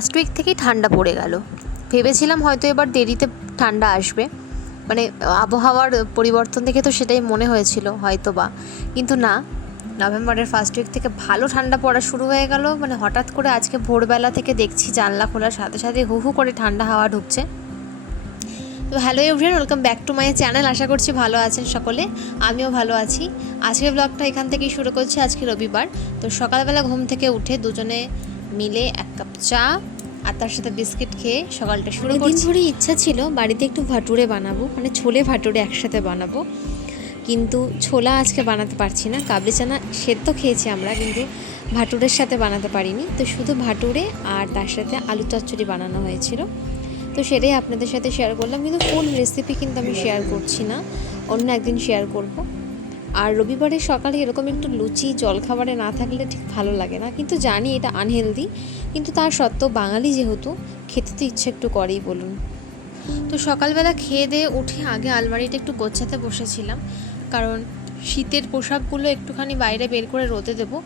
First week থেকেই ঠান্ডা পড়ে গেল। ভেবেছিলাম হয়তো এবার দেরিতে ঠান্ডা আসবে, মানে আবহাওয়ার পরিবর্তন দেখে তো সেটাই মনে হয়েছিল হয়তো বা, কিন্তু না, নভেম্বরের ফার্স্ট উইক থেকে ভালো ঠান্ডা পড়া শুরু হয়ে গেল। মানে হঠাৎ করে আজকে ভোরবেলা থেকে দেখছি জানলা খোলার সাথে সাথে হু হু করে ঠান্ডা হাওয়া ঢুকছে। তো hello everyone, welcome back to my channel. আশা করছি ভালো আছেন সকলে, আমিও ভালো আছি। আজকের ব্লগটা এখান থেকেই শুরু করছি। আজকে রবিবার, তো সকালবেলা ঘুম থেকে উঠে দুজনে মিলে এক কাপ চা আর তার সাথে বিস্কিট খেয়ে সকালটা শুরু করছি। দিন ধরে ইচ্ছা ছিল বাড়িতে একটু ভাটুরে বানাবো, মানে ছোলে ভাটুরে একসাথে বানাবো, কিন্তু ছোলা আজকে বানাতে পারছি না। কাবলি চানা সেদ্ধ খেয়েছি আমরা, কিন্তু ভাটুরের সাথে বানাতে পারিনি। তো শুধু ভাটুরে আর তার সাথে আলু চচ্চড়ি বানানো হয়েছিল, তো সেটাই আপনাদের সাথে শেয়ার করলাম। কিন্তু ফুল রেসিপি কিন্তু আমি শেয়ার করছি না, অন্য একদিন শেয়ার করব। আর রবিবারের সকালে এরকম একটু লুচি জলখাবারে না থাকলে ঠিক ভালো লাগে না, কিন্তু জানি এটা আনহেলদি, কিন্তু তার সত্ত্বেও বাঙালি যেহেতু খেতে তো ইচ্ছে একটু করেই বলুন। তো সকালবেলা খেয়ে দিয়ে উঠে আগে আলমারিটা একটু গোছাতে বসেছিলাম, কারণ শীতের পোশাকগুলো একটুখানি বাইরে বের করে রোদে দেবো,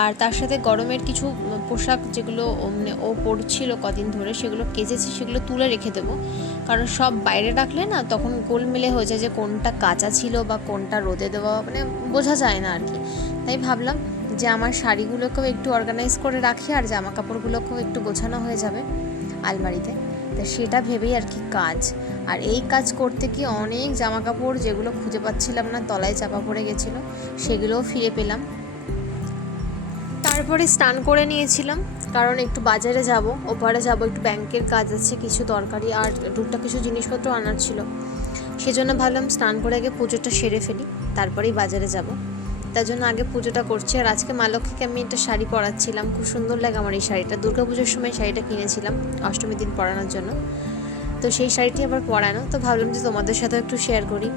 আর তার সাথে গরমের কিছু পোশাক যেগুলো ও পরছিল কদিন ধরে সেগুলো কেচেছি, সেগুলো তুলে রেখে দেবো। কারণ সব বাইরে রাখলে না তখন গোলমেলে হয়ে যায় যে কোনটা কাঁচা ছিল বা কোনটা রোদে দেওয়া, মানে বোঝা যায় না আর কি। তাই ভাবলাম যে আমার শাড়িগুলোকেও একটু অর্গানাইজ করে রাখি আর জামা কাপড়গুলোকেও একটু গোছানো হয়ে যাবে আলমারিতে। তো সেটা ভেবেই আর কি কাজ। আর এই কাজ করতে কি অনেক জামা কাপড় যেগুলো খুঁজে পাচ্ছিলাম না, তলায় চাপা পড়ে গেছিলো, সেগুলোও ফিরে পেলাম। তারপরে স্নান করে নিয়েছিলাম, কারণ একটু বাজারে যাব, ওপারে যাব, একটু ব্যাংকের কাজ আছে, কিছু দরকারি আর টুকটাক কিছু জিনিসপত্র আনার ছিল। সেজন্য ভাবলাম স্নান করে আগে পুজোটা সেরে ফেলি, তারপরেই বাজারে যাব। তার জন্য আগে পুজোটা করছি। আর আজকে মা লক্ষ্মীকে আমি একটা শাড়ি পরাচ্ছিলাম, খুব সুন্দর লাগে আমার এই শাড়িটা। দুর্গাপুজোর সময় শাড়িটা কিনেছিলাম অষ্টমীর দিন পরানোর জন্য, তো সেই শাড়িটি আবার পরানো। তো ভাবলাম যে তোমাদের সাথেও একটু শেয়ার করি।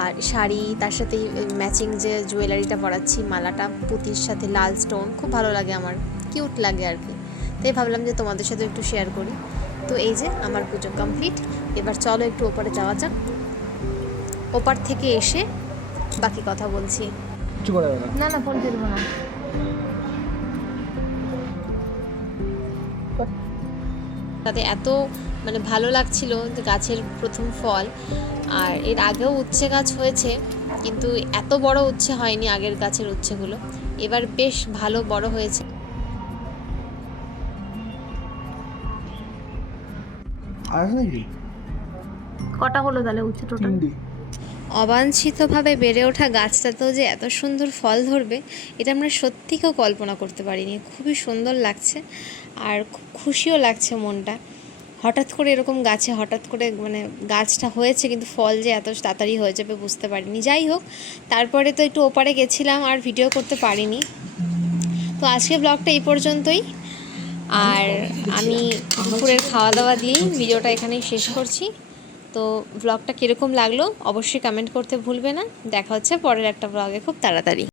আর শাড়ি তার সাথে ম্যাচিং যে জুয়েলারিটা পরাচ্ছি, মালাটা পুঁতির সাথে লাল স্টোন, খুব ভালো লাগে আমার, কিউট লাগে আর কি। তাই ভাবলাম যে তোমাদের সাথে একটু শেয়ার করি। তো এই যে আমার পুজো কমপ্লিট। এবার চলো একটু ওপারে যাওয়া যাক, ওপার থেকে এসে বাকি কথা বলছি। না না, ফোন তুলবো না। তাতে এত মানে ভালো লাগছিল যে গাছের প্রথম ফল। আর এর আগেও উচ্ছে গাছ হয়েছে, কিন্তু এত বড় উচ্ছে হয়নি আগের গাছের উচ্ছেগুলো, এবার বেশ ভালো বড় হয়েছে। কটা হলো তাহলে উচ্ছে টোটাল? অবাঞ্ছিতভাবে বেড়ে ওঠা গাছটাতেও যে এত সুন্দর ফল ধরবে, এটা আমরা সত্যি কেউ কল্পনা করতে পারিনি। খুবই সুন্দর লাগছে আর খুব খুশিও লাগছে মনটা। হঠাৎ করে এরকম গাছে হঠাৎ করে মানে গাছটা হয়েছে, কিন্তু ফল যে এত তাড়াতাড়ি হয়ে যাবে বুঝতে পারিনি। যাই হোক, তারপরে তো একটু ওপারে গেছিলাম আর ভিডিও করতে পারিনি। তো আজকে ব্লগটা এই পর্যন্তই, আর আমি দুপুরের খাওয়া দাওয়া দিয়েই ভিডিওটা এখানেই শেষ করছি। তো ব্লগটা কীরকম লাগলো অবশ্যই কমেন্ট করতে ভুলবে না। দেখা হচ্ছে পরের একটা ব্লগে খুব তাড়াতাড়ি।